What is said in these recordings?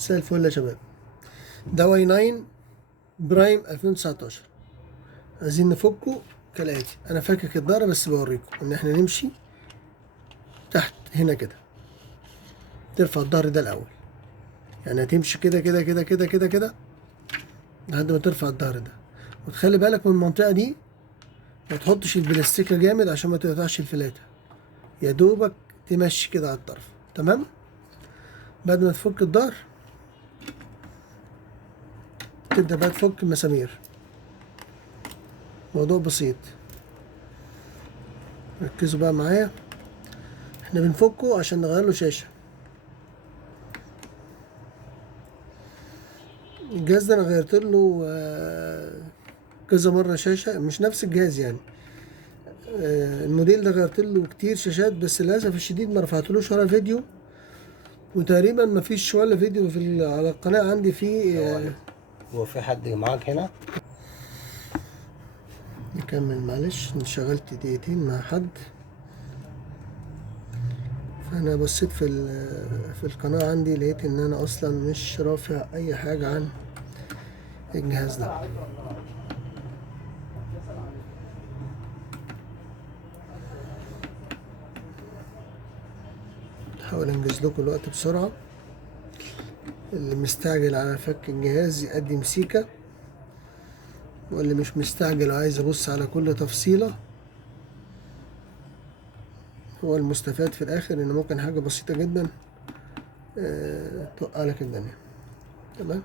مساء الفل يا شباب. ده واي 9 برايم 2019. عايزين نفكه كالاتي. انا فاكك الدارة بس بوريكم ان احنا نمشي تحت هنا كده. ترفع الظهر ده الاول، يعني هتمشي كده كده كده كده كده كده لحد ما ترفع الظهر ده، وتخلي بالك من المنطقة دي. ما تحطش البلاستيكة جامد عشان ما تقطعش الفلاتة، يا دوبك تمشي كده على الطرف. تمام. بعد ما تفك الظهر تبدأ بقى تفك المسامير. موضوع بسيط، ركزوا بقى معايا. احنا بنفكه عشان نغير له شاشة. الجهاز ده انا غيرت له كذا مرة شاشة، مش نفس الجهاز يعني. الموديل ده غيرت له كتير شاشات، بس للأسف الشديد ما رفعتلوش ولا فيديو، وتقريبا ما فيش ولا فيديو على القناة عندي فيه. هو في حد معاك هنا؟ نكمل معلش، انشغلت دقيقتين مع حد، فانا بصيت في القناة عندي، لقيت ان انا اصلا مش رافع اي حاجة عن الجهاز ده. هحاول انجز لكم الوقت بسرعة. اللي مستعجل على فك الجهاز يقدم سيكا، واللي مش مستعجل وعايز ابص على كل تفصيلة، هو المستفاد في الاخر ان ممكن حاجة بسيطة جدا توقع لك الدنيا. تمام.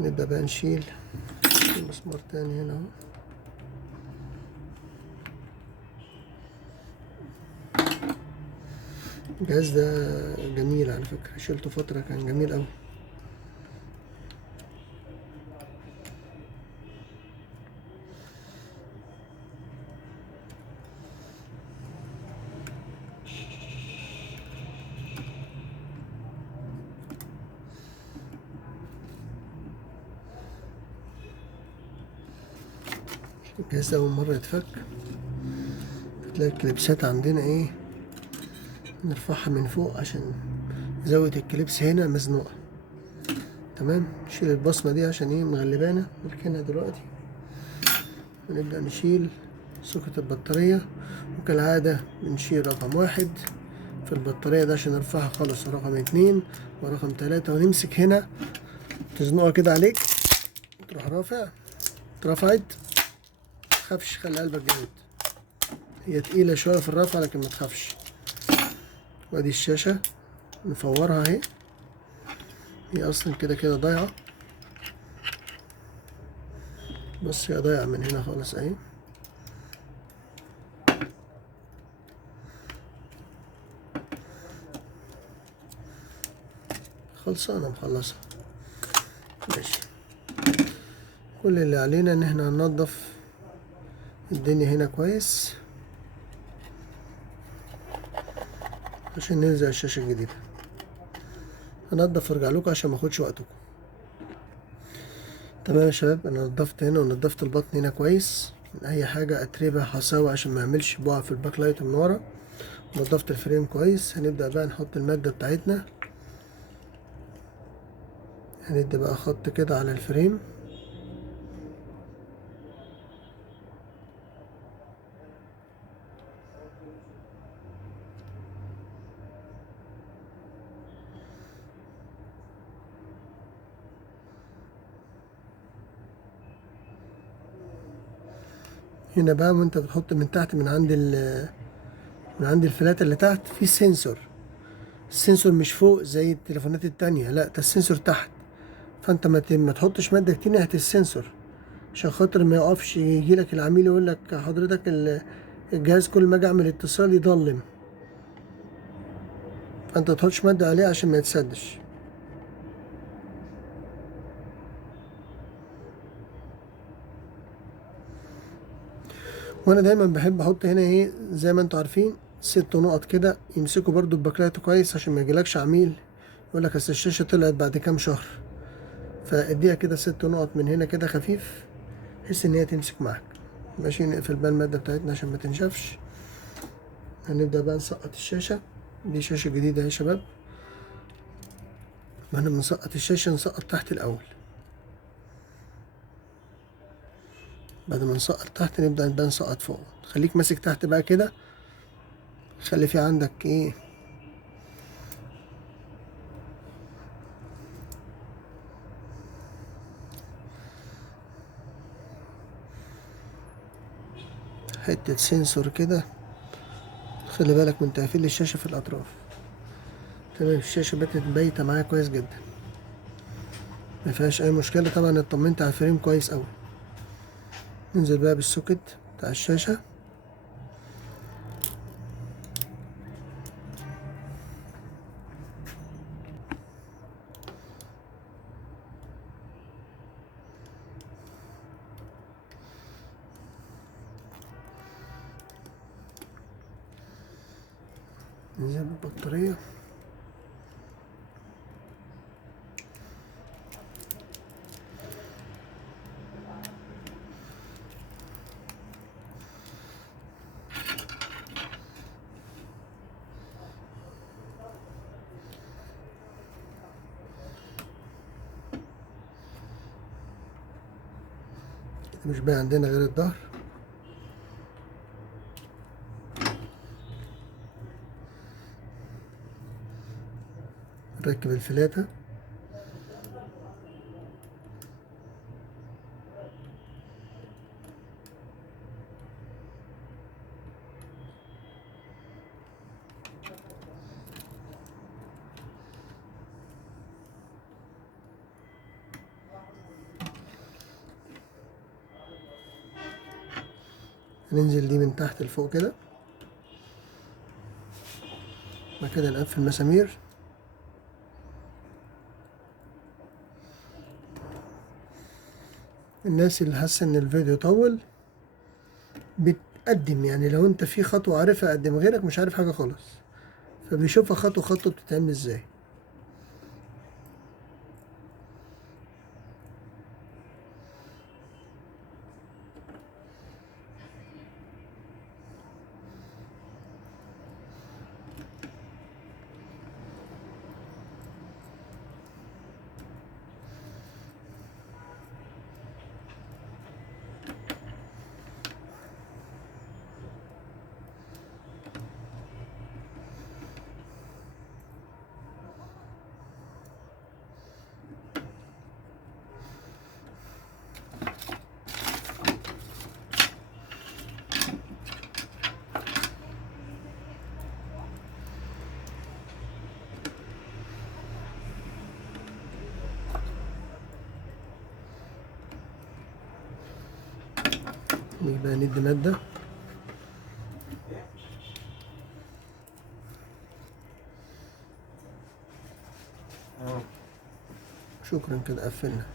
نبدأ بقى نشيل مسمار تاني هنا اهو. الجهاز ده جميل على فكرة، شيلته فترة كان جميل اوي. الجهاز ده أول مرة يتفك. تلاقي الكليبسات عندنا ايه، نرفعها من فوق عشان زاوية الكليبس هنا مزنوقة. تمام. نشيل البصمة دي عشان ايه مغلبانا، نركنها دلوقتي ونبدأ نشيل سوكت البطارية. وكالعادة بنشيل رقم 1 في البطارية ده عشان نرفعها خالص، ورقم 2 ورقم 3، ونمسك هنا تزنقها كده عليك، تروح رافع. اترفعت متخافش، خلي قلبك جامد. هي تقيلة شوية في الرفع لكن متخافش. وادي الشاشة نفورها اهي، هي اصلا كده كده ضايعة. بص هي ضايعة من هنا خالص اهي. خلصانة مخلصة. ماشي. كل اللي علينا ان احنا هننضف الدنيا هنا كويس عشان نلزق الشاشة الجديدة. هنضف وارجع لكم عشان ماخدش وقتكم. تمام يا شباب، انا نضفت هنا ونضفت البطن هنا كويس من اي حاجة اتربة حصاوة عشان ما يعملش بقع في الباك لايت من ورا. نضفت الفريم كويس. هنبدأ بقى نحط المادة بتاعتنا. هندي بقى خط كده على الفريم. هنا بقى وانت بتحط من تحت من عند الفلاتة اللي تحت في سنسور. السنسور مش فوق زي التليفونات التانية، لا ده السنسور تحت. فانت ما تحطش مادة كتير ناحية السنسور عشان خاطر ما يقفش يجيلك العميل يقول لك حضرتك الجهاز كل ما اجي اعمل اتصال يضلم. فانت ما تحطش مادة عليه عشان ما يتسدش. وانا دايما بحب احط هنا ايه زي ما انتوا عارفين 6 نقط كده يمسكوا برضو الباكلايت كويس عشان ما يجيلكش عميل يقول لك اصل الشاشة طلعت بعد كام شهر. فاديها كده 6 نقط من هنا كده خفيف بحيث ان هي تمسك معاك. ماشي. نقفل بقى المادة بتاعتنا عشان ما تنشفش. هنبدأ بقى نسقط الشاشة. دي شاشة جديدة يا شباب، واحنا بنسقط الشاشة نسقط تحت الأول، بعد ما نسقط تحت نبدأ نبقى نسقط فوق. خليك ماسك تحت بقى كده، خلي في عندك ايه حتة سنسور كده، خلي بالك من تقفيل الشاشة في الأطراف. تمام، الشاشة بقت بايتة معايا كويس جدا، ما فيهاش أي مشكلة. طبعا اطمنت على الفريم كويس أوي. ننزل بقى بالسوكت بتاع الشاشة، ننزل بالبطارية. مش بقى عندنا غير الظهر. نركب الفلاتة، ننزل دي من تحت لفوق كده، بعد كده نقفل المسامير. الناس اللي حاسة ان الفيديو طول بتقدم، يعني لو انت في خطوة عارفها قدم، غيرك مش عارف حاجة خالص، فبيشوفها خطوة خطوة بتتعمل ازاي. يبقى ندي مادة. شكرا كده قفلنا.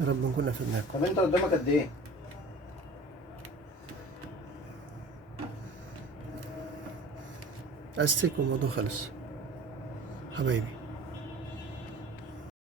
يا رب نكون قفلناكم. طب انت قدامك قد ايه؟ أستك والموضوع خلص حبايبي.